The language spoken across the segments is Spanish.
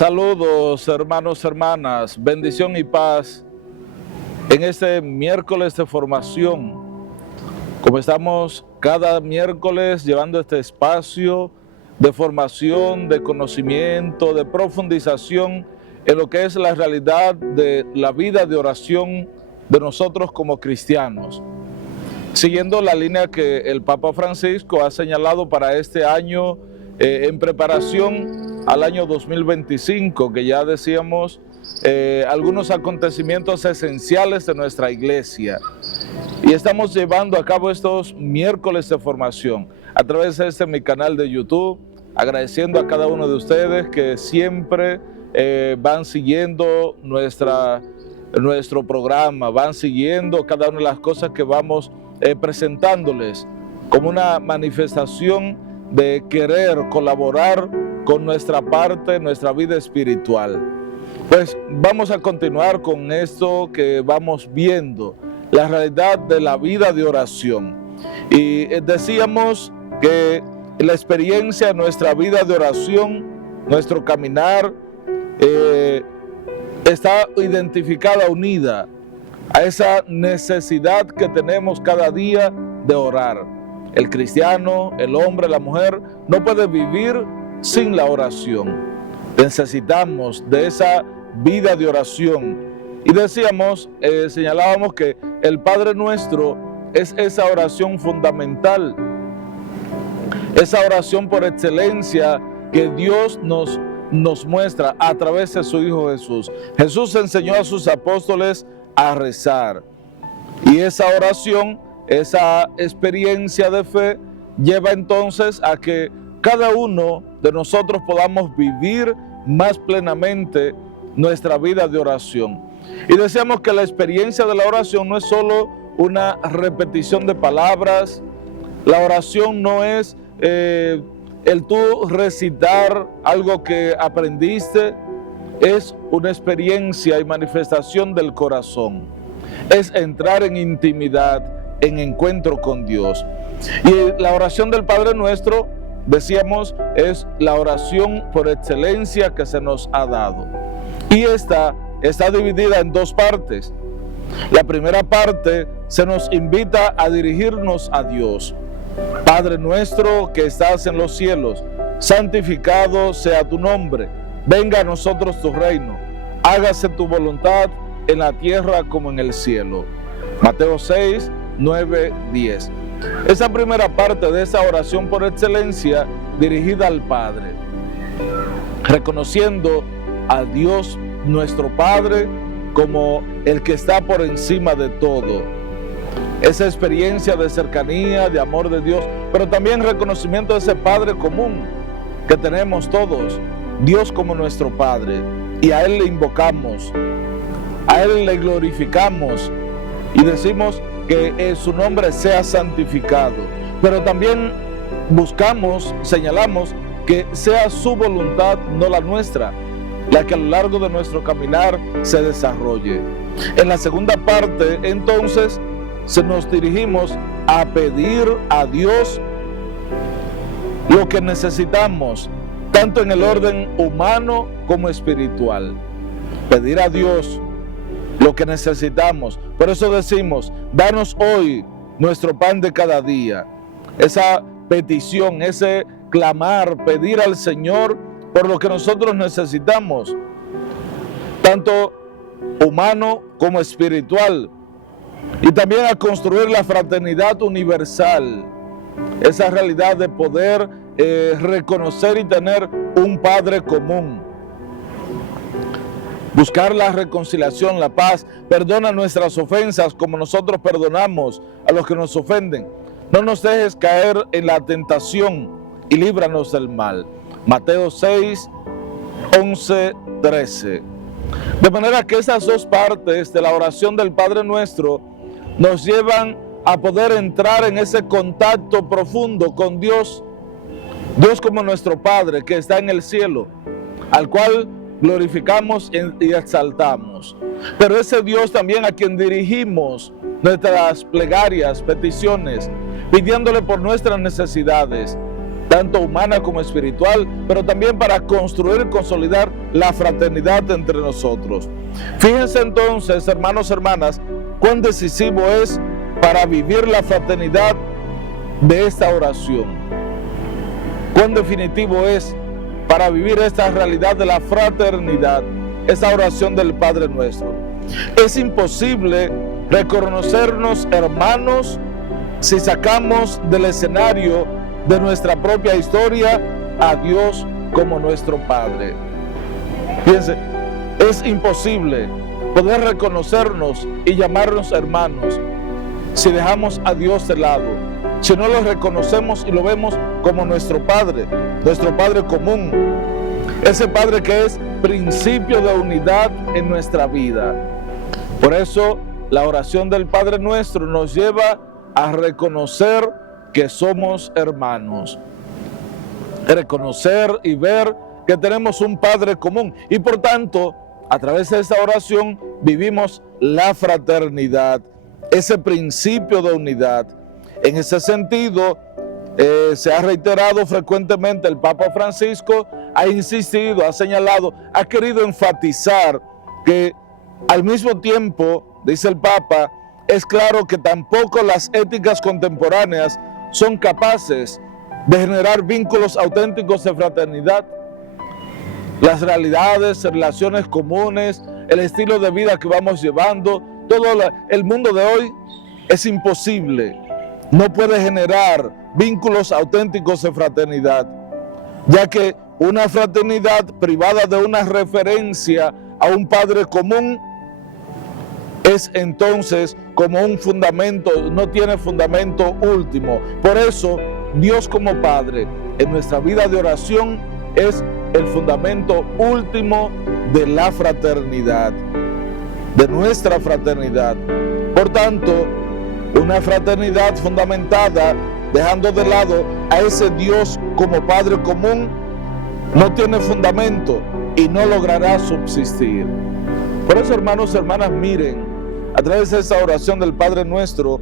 Saludos hermanos, hermanas, bendición y paz en este miércoles de formación. Como estamos cada miércoles llevando este espacio de formación, de conocimiento, de profundización en lo que es la realidad de la vida de oración de nosotros como cristianos. Siguiendo la línea que el Papa Francisco ha señalado para este año en preparación al año 2025, que ya decíamos algunos acontecimientos esenciales de nuestra iglesia. Y estamos llevando a cabo estos miércoles de formación a través de mi canal de YouTube, agradeciendo a cada uno de ustedes que siempre van siguiendo nuestro programa, van siguiendo cada una de las cosas que vamos presentándoles como una manifestación de querer colaborar con nuestra parte, nuestra vida espiritual. Pues vamos a continuar con esto que vamos viendo, la realidad de la vida de oración. Y decíamos que la experiencia de nuestra vida de oración, nuestro caminar, está identificada, unida a esa necesidad que tenemos cada día de orar. El cristiano, el hombre, la mujer, no puede vivir sin la oración. Necesitamos de esa vida de oración. Y decíamos, señalábamos que el Padre Nuestro es esa oración fundamental, esa oración por excelencia que Dios nos muestra a través de su Hijo Jesús. Jesús enseñó a sus apóstoles a rezar. Y esa oración, esa experiencia de fe, lleva entonces a que cada uno de nosotros podamos vivir más plenamente nuestra vida de oración. Y decíamos que la experiencia de la oración no es solo una repetición de palabras. La oración no es el tú recitar algo que aprendiste, es una experiencia y manifestación del corazón. Es entrar en intimidad, en encuentro con Dios. Y la oración del Padre Nuestro, decíamos, es la oración por excelencia que se nos ha dado. Y esta está dividida en dos partes. La primera parte se nos invita a dirigirnos a Dios. Padre nuestro que estás en los cielos, santificado sea tu nombre. Venga a nosotros tu reino. Hágase tu voluntad en la tierra como en el cielo. Mateo 6, 9, 10. Esa primera parte de esa oración por excelencia dirigida al Padre, reconociendo a Dios nuestro Padre como el que está por encima de todo. Esa experiencia de cercanía, de amor de Dios, pero también reconocimiento de ese Padre común que tenemos todos, Dios como nuestro Padre, y a Él le invocamos, a Él le glorificamos y decimos que su nombre sea santificado, pero también buscamos, señalamos que sea su voluntad, no la nuestra, la que a lo largo de nuestro caminar se desarrolle. En la segunda parte, entonces, nos dirigimos a pedir a Dios lo que necesitamos, tanto en el orden humano como espiritual. Pedir a Dios lo que necesitamos. Por eso decimos, danos hoy nuestro pan de cada día. Esa petición, ese clamar, pedir al Señor por lo que nosotros necesitamos, tanto humano como espiritual. Y también a construir la fraternidad universal, esa realidad de poder reconocer y tener un Padre común. Buscar la reconciliación, la paz. Perdona nuestras ofensas como nosotros perdonamos a los que nos ofenden. No nos dejes caer en la tentación y líbranos del mal. Mateo 6, 11, 13. De manera que esas dos partes de la oración del Padre Nuestro nos llevan a poder entrar en ese contacto profundo con Dios. Dios como nuestro Padre que está en el cielo, al cual glorificamos y exaltamos. Pero ese Dios también a quien dirigimos nuestras plegarias, peticiones, pidiéndole por nuestras necesidades. tanto humana como espiritual, pero también para construir y consolidar la fraternidad entre nosotros. Fíjense entonces, hermanos, hermanas, cuán decisivo es para vivir la fraternidad de esta oración. Cuán definitivo es para vivir esta realidad de la fraternidad, esta oración del Padre Nuestro. Es imposible reconocernos hermanos si sacamos del escenario de nuestra propia historia a Dios como nuestro Padre. Fíjense, es imposible poder reconocernos y llamarnos hermanos si dejamos a Dios de lado, si no lo reconocemos y lo vemos como nuestro Padre común, ese Padre que es principio de unidad en nuestra vida. Por eso la oración del Padre Nuestro nos lleva a reconocer que somos hermanos, reconocer y ver que tenemos un Padre común y por tanto a través de esta oración vivimos la fraternidad, ese principio de unidad. En ese sentido se ha reiterado frecuentemente, el Papa Francisco ha insistido, ha señalado, ha querido enfatizar que al mismo tiempo, dice el Papa, es claro que tampoco las éticas contemporáneas son capaces de generar vínculos auténticos de fraternidad. Las realidades, relaciones comunes, el estilo de vida que vamos llevando, todo el mundo de hoy es imposible. No puede generar vínculos auténticos de fraternidad, ya que una fraternidad privada de una referencia a un Padre común es entonces como un fundamento, no tiene fundamento último. Por eso, Dios como Padre en nuestra vida de oración es el fundamento último de la fraternidad, de nuestra fraternidad. Por tanto, una fraternidad fundamentada, dejando de lado a ese Dios como Padre común, no tiene fundamento y no logrará subsistir. Por eso, hermanos y hermanas, miren, a través de esta oración del Padre Nuestro,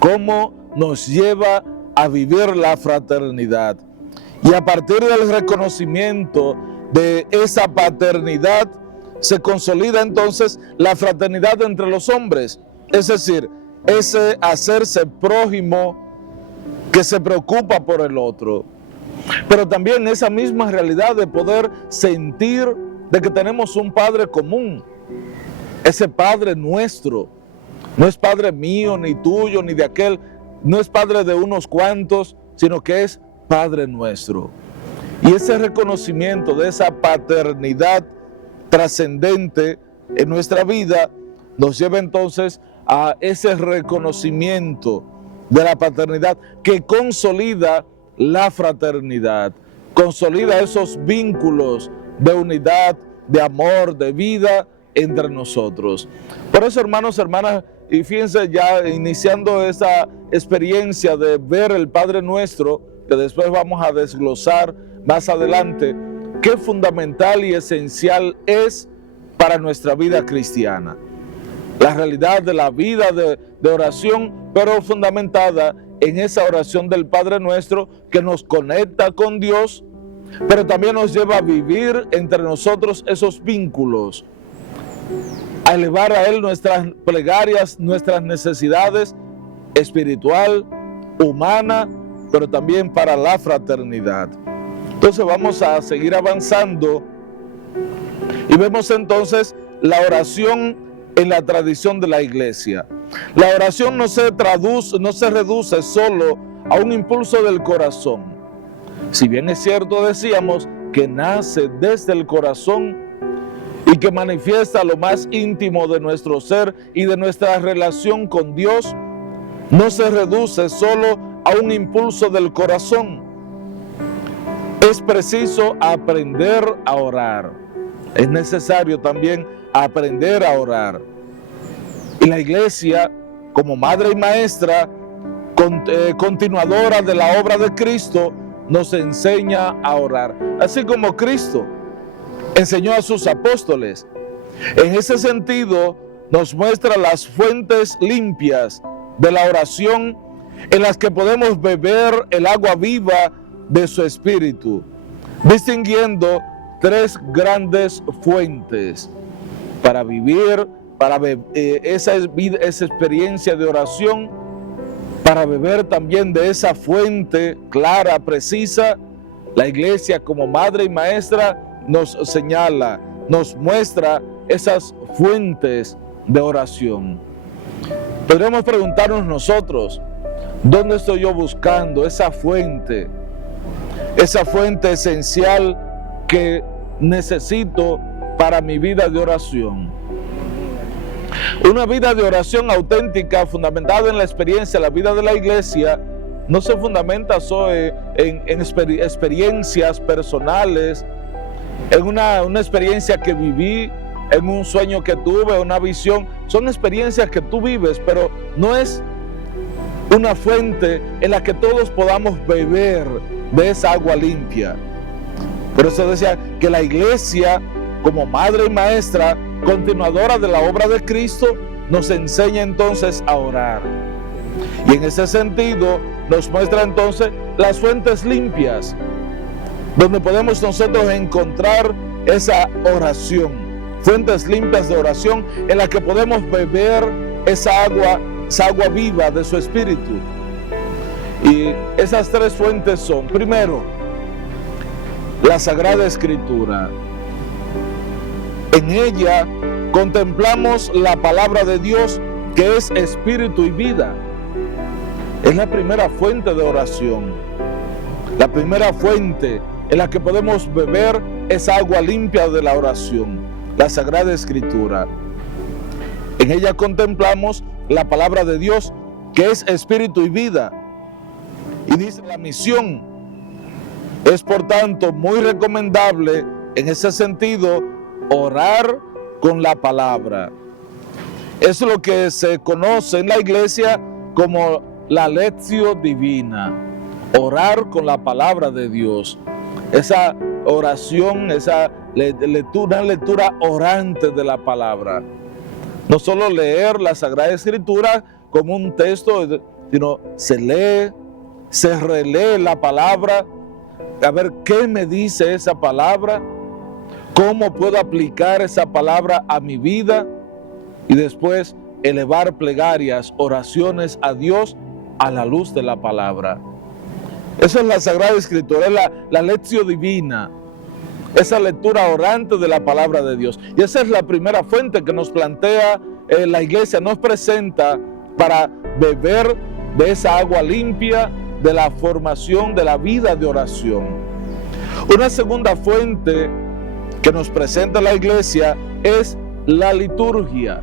cómo nos lleva a vivir la fraternidad. Y a partir del reconocimiento de esa paternidad, se consolida entonces la fraternidad entre los hombres. Es decir, ese hacerse prójimo que se preocupa por el otro. Pero también esa misma realidad de poder sentir de que tenemos un Padre común. Ese Padre nuestro, no es Padre mío, ni tuyo, ni de aquel, no es Padre de unos cuantos, sino que es Padre nuestro. Y ese reconocimiento de esa paternidad trascendente en nuestra vida nos lleva entonces a ese reconocimiento de la paternidad que consolida la fraternidad, consolida esos vínculos de unidad, de amor, de vida entre nosotros. Por eso, hermanos, hermanas, y fíjense ya iniciando esa experiencia de ver el Padre Nuestro, que después vamos a desglosar más adelante, qué fundamental y esencial es para nuestra vida cristiana. La realidad de la vida de oración, pero fundamentada en esa oración del Padre Nuestro que nos conecta con Dios, pero también nos lleva a vivir entre nosotros esos vínculos, a elevar a Él nuestras plegarias, nuestras necesidades espiritual, humana, pero también para la fraternidad. Entonces vamos a seguir avanzando y vemos entonces la oración en la tradición de la iglesia. La oración no se reduce solo a un impulso del corazón. Si bien es cierto, decíamos, que nace desde el corazón y que manifiesta lo más íntimo de nuestro ser y de nuestra relación con Dios, no se reduce solo a un impulso del corazón. Es preciso aprender a orar. Es necesario también aprender a orar. Y la iglesia, como madre y maestra, continuadora de la obra de Cristo, nos enseña a orar. Así como Cristo enseñó a sus apóstoles. En ese sentido, nos muestra las fuentes limpias de la oración en las que podemos beber el agua viva de su Espíritu, distinguiendo tres grandes fuentes para vivir, esa experiencia de oración, para beber también de esa fuente clara, precisa. La iglesia como madre y maestra nos señala, nos muestra esas fuentes de oración. Podríamos preguntarnos nosotros, ¿dónde estoy yo buscando esa fuente esencial que necesito para mi vida de oración? Una vida de oración auténtica, fundamentada en la experiencia, la vida de la iglesia, no se fundamenta solo en experiencias personales, en una experiencia que viví, en un sueño que tuve, una visión. Son experiencias que tú vives, pero no es una fuente en la que todos podamos beber de esa agua limpia. Por eso decía que la iglesia, como madre y maestra, continuadora de la obra de Cristo, nos enseña entonces a orar. Y en ese sentido nos muestra entonces las fuentes limpias, donde podemos nosotros encontrar esa oración, fuentes limpias de oración en las que podemos beber esa agua viva de su Espíritu. Y esas tres fuentes son, primero, la Sagrada Escritura. En ella contemplamos la palabra de Dios, que es espíritu y vida. Es la primera fuente de oración, la primera fuente en la que podemos beber esa agua limpia de la oración, la Sagrada Escritura. En ella contemplamos la palabra de Dios, que es espíritu y vida. Y dice la misión. Es por tanto muy recomendable en ese sentido orar con la palabra. Es lo que se conoce en la iglesia como la lectio divina, orar con la palabra de Dios. Esa oración, esa lectura, una lectura orante de la palabra. No solo leer la Sagrada Escritura como un texto, sino se lee, se relee la palabra, a ver qué me dice esa palabra, cómo puedo aplicar esa palabra a mi vida, y después elevar plegarias, oraciones a Dios a la luz de la palabra. Eso es la Sagrada Escritura, es la lectio divina, esa lectura orante de la palabra de Dios. Y esa es la primera fuente que nos plantea la iglesia, nos presenta para beber de esa agua limpia de la formación de la vida de oración. Una segunda fuente que nos presenta la iglesia es la liturgia.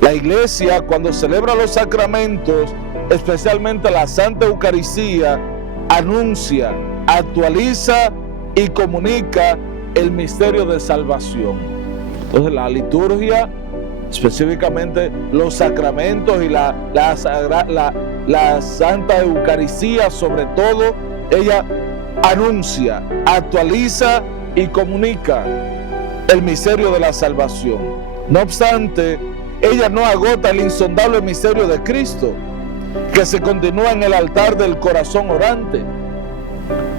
La iglesia, cuando celebra los sacramentos, especialmente la Santa Eucaristía, anuncia, actualiza y comunica el misterio de salvación. Entonces la liturgia, específicamente los sacramentos y la Santa Eucaristía sobre todo, ella anuncia, actualiza y comunica el misterio de la salvación. No obstante, ella no agota el insondable misterio de Cristo, que se continúa en el altar del corazón orante.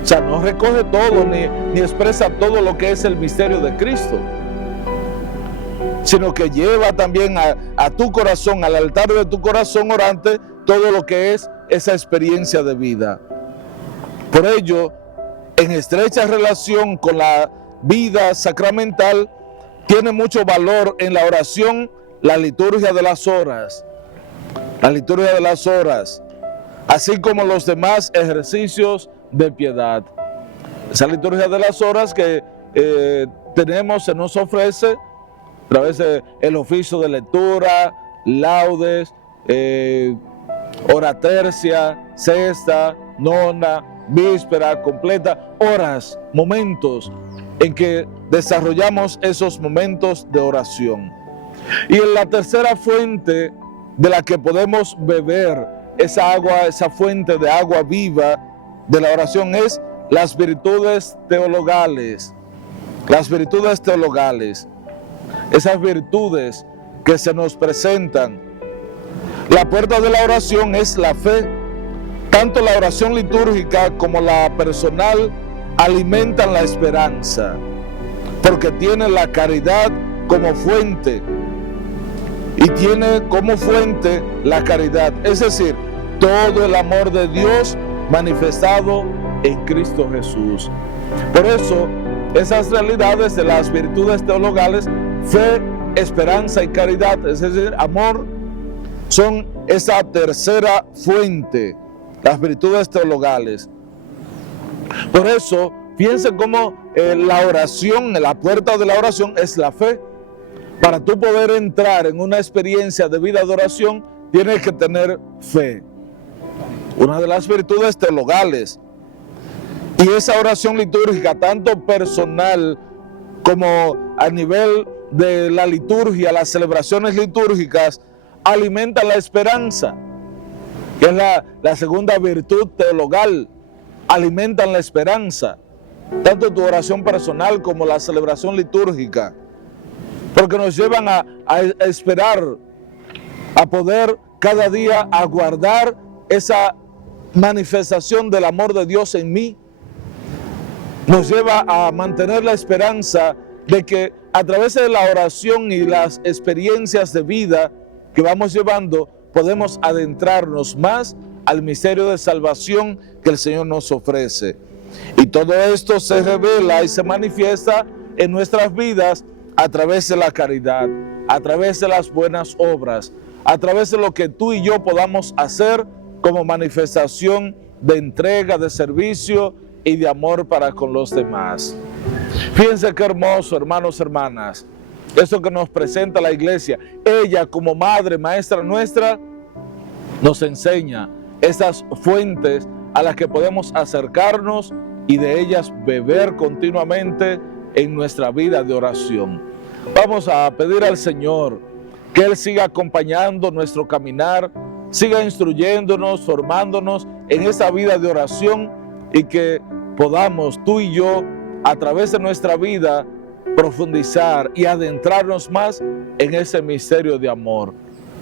O sea, no recoge todo ni expresa todo lo que es el misterio de Cristo, sino que lleva también a tu corazón, al altar de tu corazón orante, todo lo que es esa experiencia de vida. Por ello, en estrecha relación con la vida sacramental, tiene mucho valor en la oración la liturgia de las horas. La liturgia de las horas, así como los demás ejercicios de piedad. Esa liturgia de las horas que tenemos, se nos ofrece a través del oficio de lectura, laudes, hora tercia, sexta, nona, víspera, completa, horas, momentos en que desarrollamos esos momentos de oración. Y en la tercera fuente de la que podemos beber esa agua, esa fuente de agua viva de la oración, es las virtudes teologales. Las virtudes teologales, esas virtudes que se nos presentan La puerta de la oración es la fe. Tanto la oración litúrgica como la personal alimentan la esperanza, porque tiene la caridad como fuente, y tiene como fuente la caridad, es decir, todo el amor de Dios manifestado en Cristo Jesús. Por eso, esas realidades de las virtudes teologales, fe, esperanza y caridad, es decir, amor, son esa tercera fuente, las virtudes teologales. Por eso, piensen cómo la oración, la puerta de la oración es la fe. Para tú poder entrar en una experiencia de vida de oración, tienes que tener fe. Una de las virtudes teologales. Y esa oración litúrgica, tanto personal como a nivel de la liturgia, las celebraciones litúrgicas, alimenta la esperanza, que es la segunda virtud teologal. Alimentan la esperanza, tanto tu oración personal como la celebración litúrgica, porque nos llevan a esperar, a poder cada día aguardar esa manifestación del amor de Dios en mí. Nos lleva a mantener la esperanza de que a través de la oración y las experiencias de vida que vamos llevando, podemos adentrarnos más al misterio de salvación que el Señor nos ofrece. Y todo esto se revela y se manifiesta en nuestras vidas a través de la caridad, a través de las buenas obras, a través de lo que tú y yo podamos hacer como manifestación de entrega, de servicio y de amor para con los demás. Fíjense qué hermoso, hermanos, hermanas, eso que nos presenta la Iglesia. Ella, como Madre, Maestra nuestra, nos enseña esas fuentes a las que podemos acercarnos y de ellas beber continuamente en nuestra vida de oración. Vamos a pedir al Señor que Él siga acompañando nuestro caminar, siga instruyéndonos, formándonos en esa vida de oración, y que podamos tú y yo, a través de nuestra vida, profundizar y adentrarnos más en ese misterio de amor.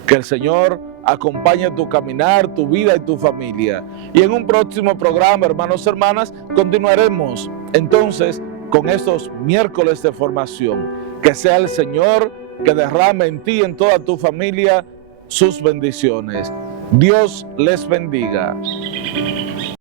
Que el Señor acompañe tu caminar, tu vida y tu familia. Y en un próximo programa, hermanos y hermanas, continuaremos entonces con estos miércoles de formación. Que sea el Señor que derrame en ti y en toda tu familia sus bendiciones. Dios les bendiga.